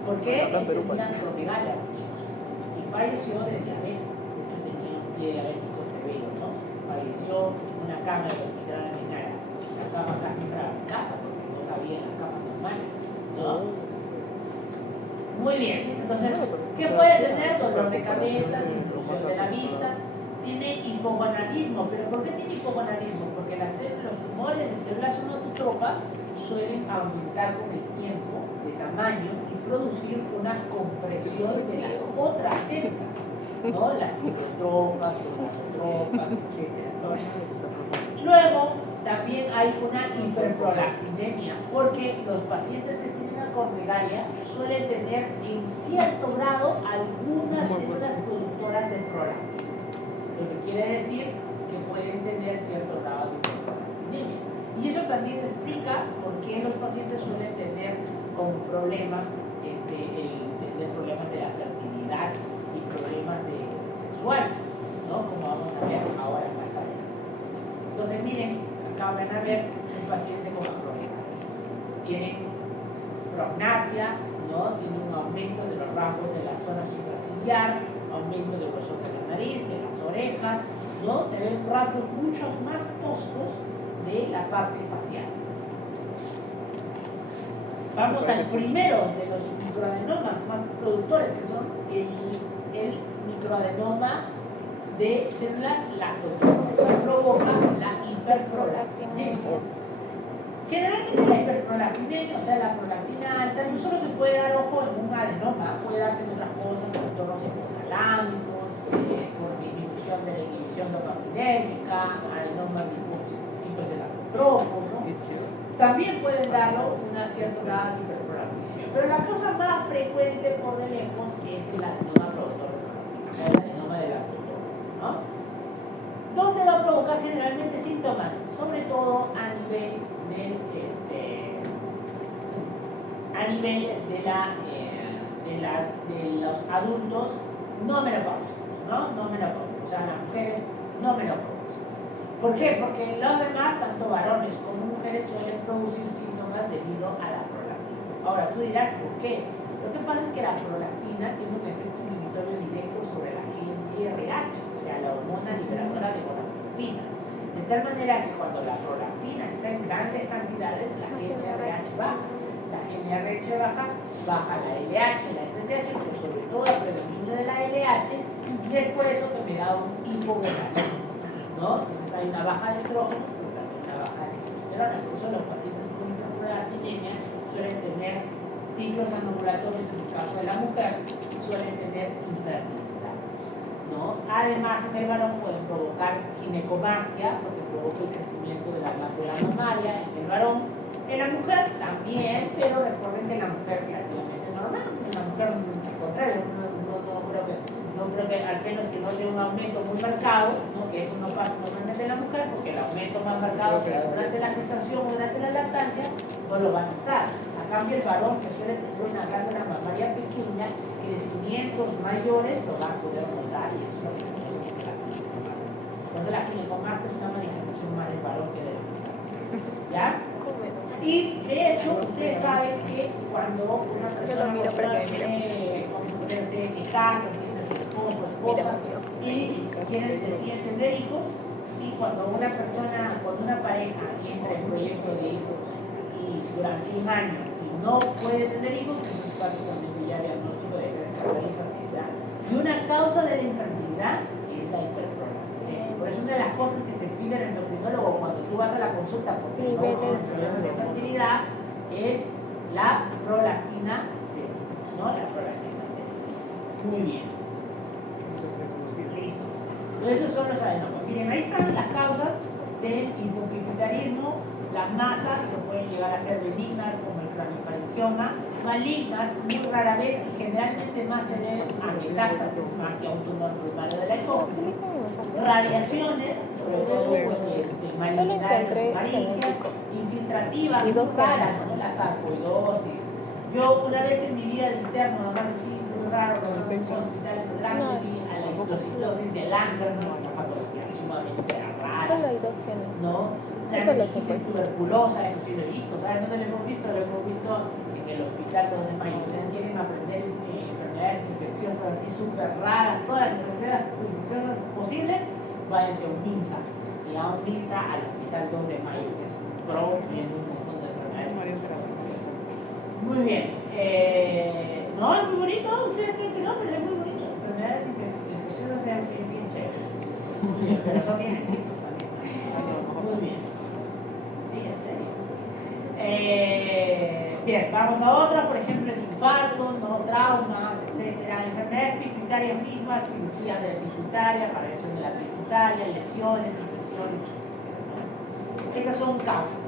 ¿Por qué? Él tenía acromegalia y falleció de diabetes. De hecho, tenía un pie diabético severo, ¿no? Falleció en una cama del hospital de Minara. La cama casi fracasada porque no cabía en las camas normales, ¿no? Muy bien. Entonces, ¿qué puede tener? Dolor de cabeza, disminución de la vista. Tiene hipogonadismo. ¿Pero por qué tiene hipogonadismo? Porque los tumores de células somatotrópas suelen aumentar con el tiempo de tamaño y producir una compresión de las otras células, ¿no? Las hipertropas, somatotropas, etc. Luego, también hay una hiperprolactinemia, porque los pacientes que tienen acromegalia suelen tener en cierto grado algunas células productoras de prolactina, lo que quiere decir que pueden tener cierto grado de hiperprolactinemia. Y eso también explica por qué los pacientes suelen tener como problema tener problemas de la fertilidad y problemas sexuales, ¿no? Como vamos a ver ahora más adelante. Entonces, miren, acá van a ver un paciente con acromegalia. Tiene prognatia, ¿no? Tiene un aumento de los rasgos de la zona supraciliar, aumento del grosor de la nariz, de las orejas, ¿no? Se ven rasgos mucho más toscos de la parte facial. Vamos al primero de los microadenomas más productores, que son el microadenoma de células lactotróficas, que provoca la hiperprolactinemia. Generalmente la hiperprolactinemia, o sea, la prolactina alta, no solo se puede dar, ojo, en un adenoma, puede darse en otras cosas, en entornos hipotalámicos, por disminución de la inhibición dopaminérgica, adenomas tipos de lactotropo, ¿no? También pueden darlo una cierta grado de hiperprolactinemia. Pero la causa más frecuente por de lejos es el adenoma productor de prolactina, o sea, el adenoma de lactotropas, ¿no? ¿Dónde va a provocar generalmente síntomas? Sobre todo a nivel de los adultos no menopáusicos, ¿no? No menopáusicos, o sea, las mujeres no menopáusicas. ¿Por qué? Porque los demás, tanto varones como mujeres, suelen producir síntomas debido a la prolactina. Ahora, tú dirás, ¿por qué? Lo que pasa es que la prolactina tiene un efecto inhibitorio directo sobre la GnRH, o sea, la hormona liberadora de prolactina. De tal manera que cuando la prolactina está en grandes cantidades, la GnRH baja. La GnRH baja la LH, la FSH, pero sobre todo el predominio de la LH, y es por eso que me da un hipogonadismo, ¿no? Entonces hay una baja de estrógeno, pero también una baja de testosterona. Por eso los pacientes con hiperprolactinemia suelen tener ciclos anovulatorios en el caso de la mujer y suelen tener infertilidad, ¿no? Además, en el varón pueden provocar ginecomastia, porque provoca el crecimiento de la glándula mamaria en el varón. En la mujer también, pero recuerden que la mujer es relativamente normal. En la mujer, al contrario, no creo que al menos que no haya un aumento muy marcado, ¿no? Que eso no pasa normalmente en la mujer, porque el aumento más marcado sea durante la gestación o durante la lactancia, no lo va a notar. A cambio, el varón que suele tener una glándula mamaria pequeña, crecimientos mayores, lo va a poder notar, y eso es lo que tenemos que la ginecomastia. Entonces, la ginecomastia es una manifestación más del varón que de la mujer. ¿Ya? Y de hecho, ustedes saben que cuando una persona se casa, tiene su esposo, esposa, y decide tener hijos, y cuando una pareja entra en proyecto de hijos y durante un año y no puede tener hijos, entonces prácticamente ya diagnóstico de infertilidad. Y una causa de la infertilidad es la hiperprolactinemia. Por eso una de las cosas que se pide en el endocrinólogo cuando tú vas a la consulta porque no tienes problemas de fertilidad es la prolactina C, ¿no? La prolactina C. Muy bien. Listo. Esos son los adenomas. Miren, ahí están las causas del hipopituitarismo, las masas que pueden llegar a ser benignas como el craniofaringioma, malignas muy rara vez y generalmente más se deben a metástasis más que a un tumor primario de la hipófisis. Radiaciones, sobre todo malignidades malignas, infiltrativas, muy raras, ¿no? La sarcoidosis. Yo una vez en mi vida de interno, nomás así, muy raro, en un hospital grande, vi a la histocitosis de Lambert, una patología sumamente rara. Solo hay dos genes. ¿No? Eso lo sé, pues. Tuberculosa, eso sí lo he visto. ¿Sabes dónde lo hemos visto? Lo hemos visto en el hospital donde ustedes quieren aprender enfermedades infecciosas así súper raras, todas las enfermedades infecciosas posibles, váyanse a un MINSA. Y a un MINSA al hospital 2 de mayo, que es un pro viendo un montón de enfermedades infecciosas. Muy bien. No, es muy bonito. Ustedes creen que no, pero es muy bonito. Enfermedades infecciosas es bien chévere. Pero son bien estrictos también. Muy bien. Sí, en serio. Bien, vamos a otra, por ejemplo, el infarto, no traumas, etcétera. Enfermedades pituitarias mismas, cirugía de la pituitaria, radiación de la pituitaria, lesiones, infecciones, etcétera. Estas son causas.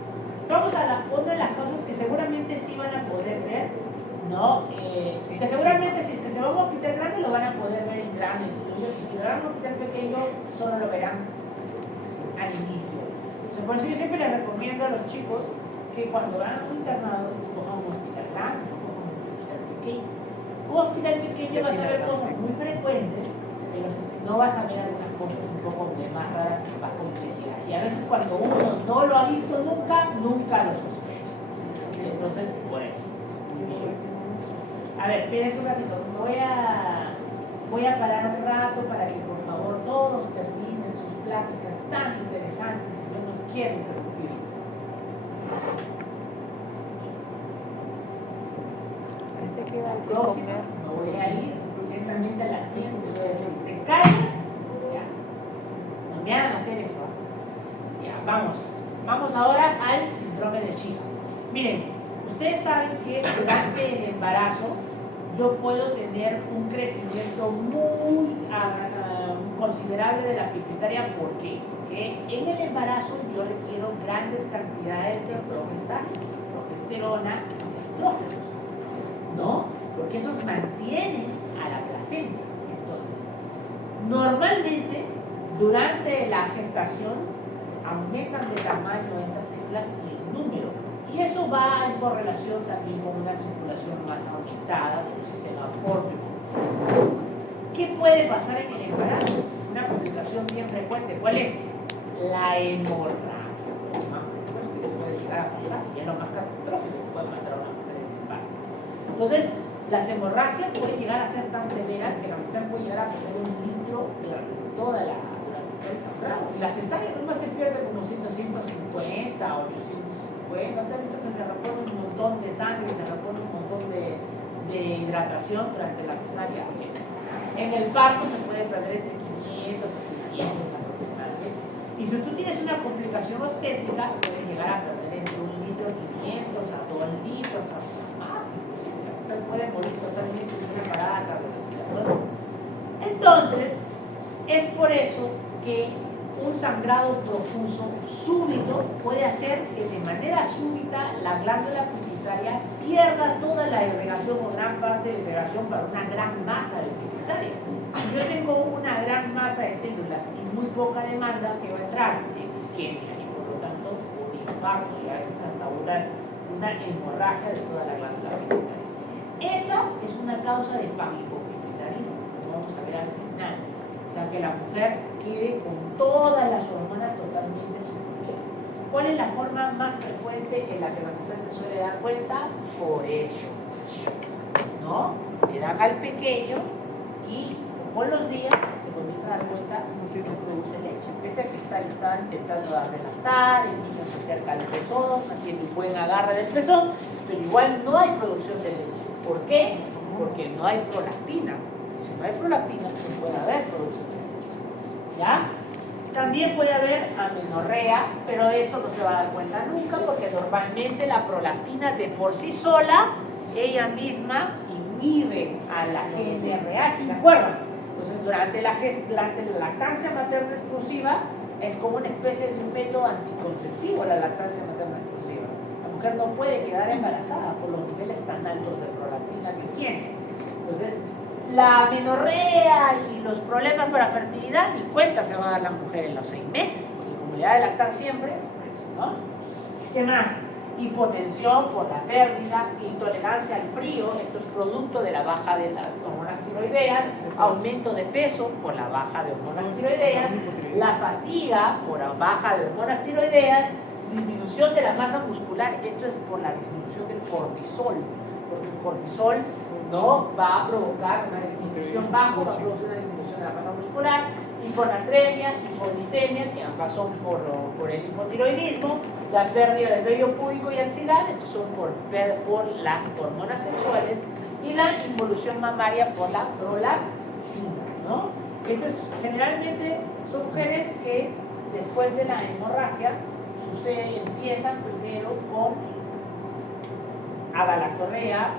Vamos a otra de las cosas que seguramente sí van a poder ver, ¿no? Que seguramente si es que se va a un hospital grande lo van a poder ver en grandes estudios, y si lo van a un hospital pequeño solo lo verán al inicio. Por eso yo siempre les recomiendo a los chicos que cuando van a un internado escojan un hospital grande, no un hospital pequeño. Un hospital pequeño vas a ver cosas muy frecuentes, pero no vas a ver esas cosas un poco más raras y más complejidad. Y a veces cuando uno no lo ha visto nunca lo sospecha. Entonces, por eso. A ver, espérense un ratito. Voy a parar un rato para que por favor todos terminen sus pláticas tan interesantes y yo no quiero interrumpirles. Pensé que iba a decir Próxima, comer. me voy a ir directamente a la siguiente. Voy a decir, ¿te callas? Ya. que durante el embarazo yo puedo tener un crecimiento muy considerable de la pituitaria. ¿Por qué? Porque en el embarazo yo requiero grandes cantidades de progesterona, estrógenos, ¿no? Porque esos mantienen a la placenta. Entonces, normalmente durante la gestación aumentan de tamaño estas células y el número. Y eso va en correlación también con una circulación más aumentada del sistema pórtico. ¿Qué puede pasar en el embarazo? Una complicación bien frecuente. ¿Cuál es? La hemorragia. Lo más frecuente que puede llegar a pasar y es lo más catastrófico que puede matar a una mujer en el parto. Entonces, las hemorragias pueden llegar a ser tan severas que la mujer puede llegar a perder 1 litro durante toda la sangrado. La cesárea nomás se pierde como 150, 850. ¿Te has visto que se repone un montón de sangre, se repone un montón de hidratación durante la cesárea? En el parto se puede perder entre 500 a 600 aproximadamente. Y si tú tienes una complicación obstétrica, puedes llegar a perder entre 1 litro 500 a 2 litros, a más. Usted puede morir totalmente de una parada cardiorrespiratoria. Entonces, es por eso que un sangrado profuso súbito puede hacer que de manera súbita la glándula pituitaria pierda toda la irrigación o gran parte de la irrigación para una gran masa de pituitaria. Si yo tengo una gran masa de células y muy poca demanda, que va a entrar en isquemia y por lo tanto un infarto y a veces hasta una hemorragia de toda la glándula pituitaria. Esa es una causa de panhipopituitarismo, que vamos a ver al final. O sea, que la mujer quede con todas las hormonas totalmente suprimidas. ¿Cuál es la forma más frecuente en la que la mujer se suele dar cuenta? Por eso, ¿no? Le dan al pequeño y con los días se comienza a dar cuenta que no produce leche. Pese a que está intentando dar de lactar, el niño se acerca al pezón, tiene un buen agarre del pezón, pero igual no hay producción de leche. ¿Por qué? Porque no hay prolactina. Si no hay prolactina, no puede haber producción de leche. ¿Ya? También puede haber amenorrea, pero esto no se va a dar cuenta nunca porque normalmente la prolactina de por sí sola, ella misma inhibe a la GnRH, ¿se acuerdan? Entonces durante la lactancia materna exclusiva es como una especie de un método anticonceptivo la lactancia materna exclusiva. La mujer no puede quedar embarazada por los niveles tan altos de prolactina que tiene. Entonces, la amenorrea y los problemas para fertilidad, ni cuenta se va a dar la mujer en los 6 meses, porque como le da de lactar siempre, eso, ¿no? ¿Qué más? Hipotensión por la pérdida, intolerancia al frío, esto es producto de la baja de las hormonas tiroideas, aumento de peso por la baja de hormonas tiroideas, la fatiga por la baja de hormonas tiroideas, disminución de la masa muscular, esto es por la disminución del cortisol, porque el cortisol no va a provocar una disminución bajo, va a producir una disminución de la masa muscular, hiponatremia, hipoglicemia, que ambas son por el hipotiroidismo, la pérdida del vello púbico y axilar, estos son por las hormonas sexuales, y la involución mamaria por la prolactina, ¿no? Generalmente son mujeres que después de la hemorragia empiezan primero con agalactorrea,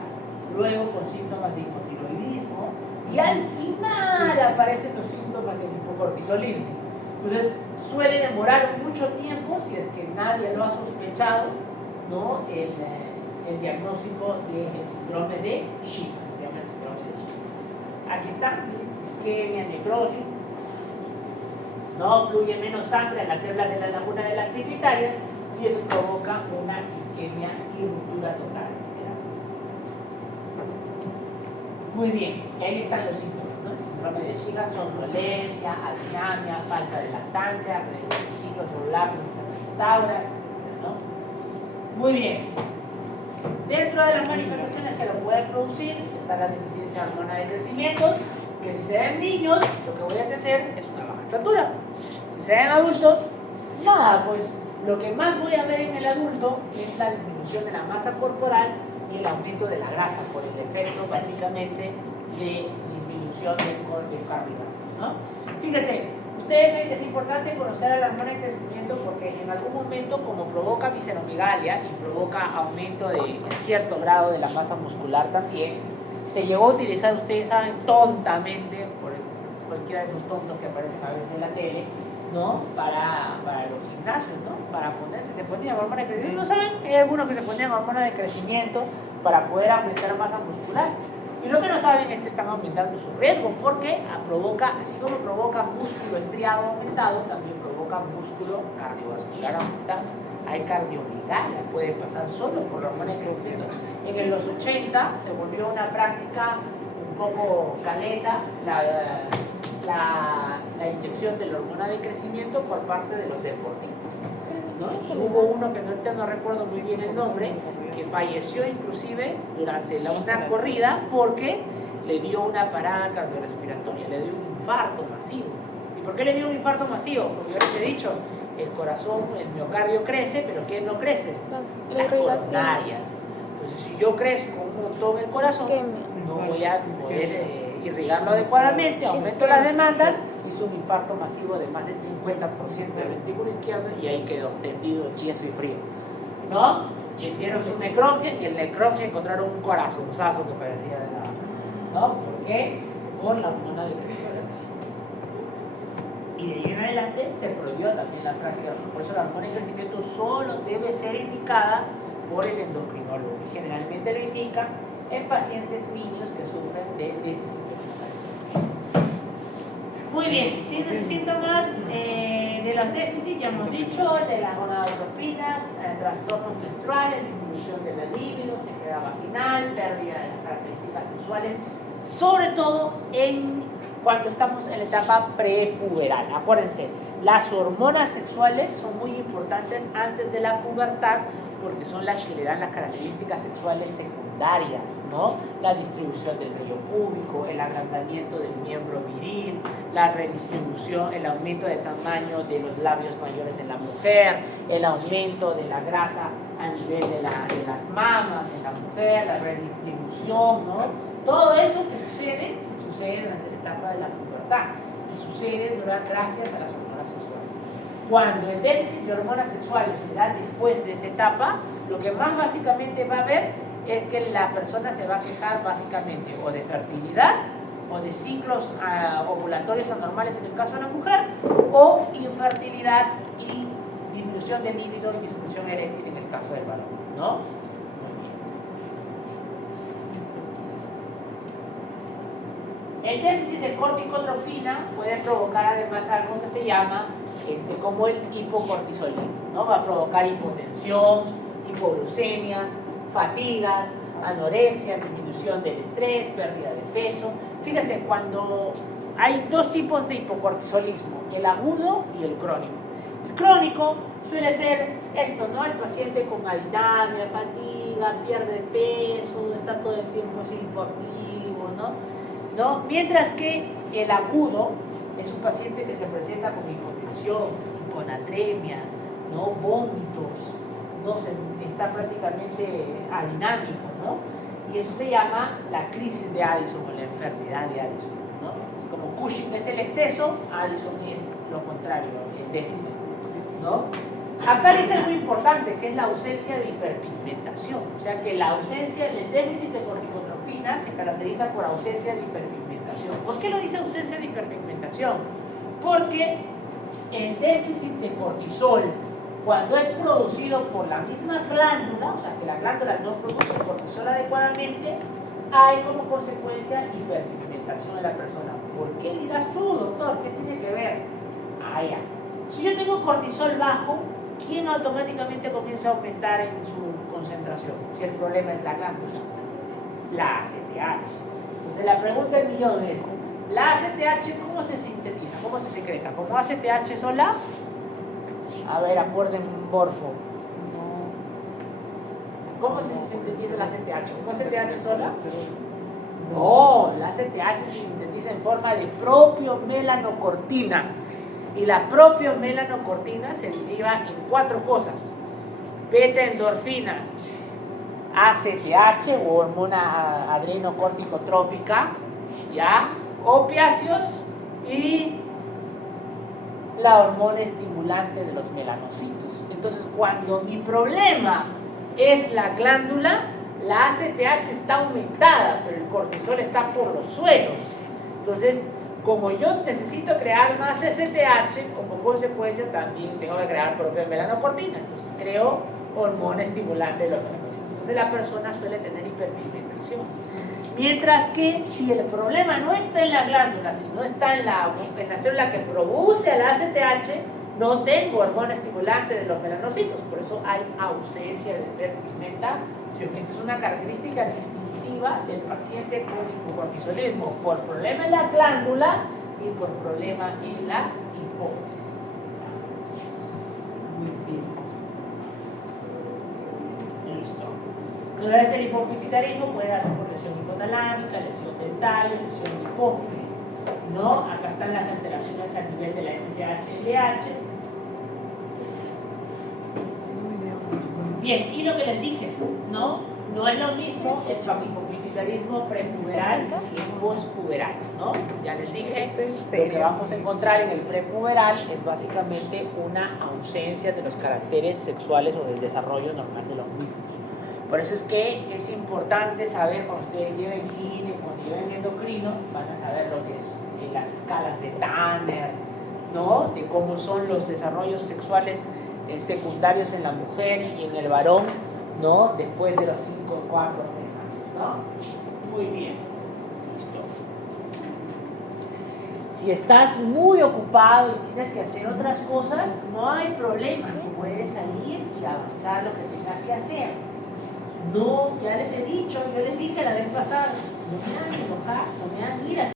luego con síntomas de hipotiroidismo y al final aparecen los síntomas del hipocortisolismo. Entonces suele demorar mucho tiempo, si es que nadie lo ha sospechado, ¿no? El diagnóstico del síndrome de Shiga. Aquí está, isquemia, necrosis, no fluye menos sangre en las células de la laguna de las pituitarias y eso provoca una isquemia y ruptura total. Muy bien, y ahí están los síntomas, ¿no? El síndrome de Shiga son dolencia, adinamia, falta de lactancia, el ciclo celular no se restaura, etc., ¿no? Muy bien. Dentro de las manifestaciones que lo pueden producir está la deficiencia de hormona de crecimiento, que si se da en niños, lo que voy a tener es una baja estatura. Si se da en adultos, nada, pues lo que más voy a ver en el adulto es la disminución de la masa corporal y el aumento de la grasa por el efecto básicamente de disminución del carbohidrato, ¿no? Fíjese, Ustedes, es importante conocer a la hormona de crecimiento porque en algún momento, como provoca visceromegalia y provoca aumento en cierto grado de la masa muscular también, se llegó a utilizar, ustedes saben, tontamente, por cualquiera de esos tontos que aparecen a veces en la tele, ¿no? Para los gimnasios, ¿no? Para ponerse, se ponían hormonas de crecimiento. ¿No saben? Hay algunos que se ponían hormonas de crecimiento para poder aumentar masa muscular. Y lo que no saben es que están aumentando su riesgo, porque provoca, así como provoca músculo estriado aumentado, también provoca músculo cardiovascular aumentado. Hay cardiomigalia, puede pasar solo por la hormona de crecimiento. En los 80 se volvió una práctica un poco caleta la inyección de la hormona de crecimiento por parte de los deportistas, ¿no? Y hubo uno que ahorita no recuerdo muy bien el nombre, que falleció inclusive durante una corrida porque le dio una parada cardiorrespiratoria, le dio un infarto masivo. ¿Y por qué le dio un infarto masivo? Porque yo les he dicho, el corazón, el miocardio crece, pero ¿quién no crece? Las coronarias. Entonces, si yo crezco un montón el corazón, no voy a poder irrigarlo adecuadamente, aumento las demandas, hizo un infarto masivo de más del 50% del ventrículo izquierdo y ahí quedó tendido, tieso y frío, ¿no? Hicieron su necropsia y en la necropsia encontraron un corazonzazo que parecía de la... ¿no? ¿Por qué? Por la hormona de crecimiento. Y de ahí en adelante se prohibió también la práctica. Por eso la hormona de crecimiento solo debe ser indicada por el endocrinólogo. Y generalmente lo indica en pacientes niños que sufren de déficit. Muy bien, signos y síntomas de los déficits, ya hemos dicho, de las gonadotropinas, trastornos menstruales, disminución de la libido, sequedad vaginal, pérdida de las características sexuales, sobre todo cuando estamos en la etapa prepuberal. Acuérdense, las hormonas sexuales son muy importantes antes de la pubertad porque son las que le dan las características sexuales secundarias, ¿no? La distribución del vello púbico, el agrandamiento del miembro viril, la redistribución, el aumento de tamaño de los labios mayores en la mujer, el aumento de la grasa a nivel de las mamas en la mujer, la redistribución, ¿no? Todo eso que sucede durante la etapa de la pubertad y sucede gracias a las hormonas sexuales. Cuando el déficit de hormonas sexuales se da después de esa etapa, lo que más básicamente va a haber es que la persona se va a quejar básicamente o de fertilidad o de ciclos ovulatorios anormales en el caso de la mujer, o infertilidad y disminución del líbido y disfunción eréctil en el caso del varón, ¿no? El déficit de corticotropina puede provocar además algo que se llama como el hipocortisolismo, ¿no? Va a provocar hipotensión, hipoglucemias, fatigas, anorexia, disminución del estrés, pérdida de peso. Fíjense, cuando hay dos tipos de hipocortisolismo, el agudo y el crónico. El crónico suele ser esto, ¿no? El paciente con aritmia, fatiga, pierde peso, está todo el tiempo así hipoactivo, ¿no? Mientras que el agudo es un paciente que se presenta con hipotensión, hiponatremia, ¿no? Vómitos, ¿no? Está prácticamente adinámico, ¿no? Y eso se llama la crisis de Addison o la enfermedad de Addison, ¿no? Como Cushing es el exceso, Addison es lo contrario, el déficit, ¿no? Acá dice algo importante, que es la ausencia de hiperpigmentación. O sea que la ausencia del déficit de corticotropina se caracteriza por ausencia de hiperpigmentación. ¿Por qué lo dice ausencia de hiperpigmentación? Porque el déficit de cortisol, cuando es producido por la misma glándula, o sea que la glándula no produce cortisol adecuadamente, hay como consecuencia hiperpigmentación de la persona. ¿Por qué dirás tú, doctor? ¿Qué tiene que ver? Ya. Si yo tengo cortisol bajo, ¿quién automáticamente comienza a aumentar en su concentración? Si el problema es la glándula, la ACTH. Entonces la pregunta del millón es, ¿la ACTH cómo se sintetiza? ¿Cómo se secreta? ¿Como ACTH sola? A ver, acuerden Morfo. ¿Cómo se sintetiza la ACTH? ¿Como ACTH sola? No, la ACTH se sintetiza en forma de propiomelaanocortina. Y la propiomelaanocortina se deriva en 4 cosas: beta-endorfinas, ACTH o hormona adrenocorticotrópica, ¿ya? Opiáceos y la hormona estimulante de los melanocitos. Entonces, cuando mi problema es la glándula, la ACTH está aumentada, pero el cortisol está por los suelos. Entonces, como yo necesito crear más ACTH, como consecuencia también tengo que crear propia melanocortina. Entonces, creo hormona estimulante de los melanocitos. Entonces, la persona suele tener hiperpigmentación. Mientras que si el problema no está en la glándula, sino está en la célula que produce la ACTH, no tengo hormona estimulante de los melanocitos. Por eso hay ausencia de hiperpigmentación. Esta es una característica distintiva del paciente con hipocortisolismo, por problema en la glándula y por problema en la hipófisis. Muy bien. Listo. Puede ser hipopituitarismo, puede darse por lesión hipotalámica, lesión del tallo, lesión de hipófisis, ¿no? Acá están las alteraciones a nivel de la FSH-LH. Bien, y lo que les dije, ¿no? No es lo mismo el hipopituitarismo prepuberal y el postpuberal, ¿no? Ya les dije, lo que vamos a encontrar en el prepuberal es básicamente una ausencia de los caracteres sexuales o del desarrollo normal de los mismos. Por eso es que es importante saber, cuando ustedes lleven gine, cuando lleven endocrino, van a saber lo que es las escalas de Tanner, ¿no? De cómo son los desarrollos sexuales secundarios en la mujer y en el varón, ¿no? Después de los 5 o 4 meses, ¿no? Muy bien, listo. Si estás muy ocupado y tienes que hacer otras cosas, no hay problema, tú puedes salir y avanzar lo que tengas que hacer. No, ya les he dicho, yo les dije la vez pasada, no me hagan enojar.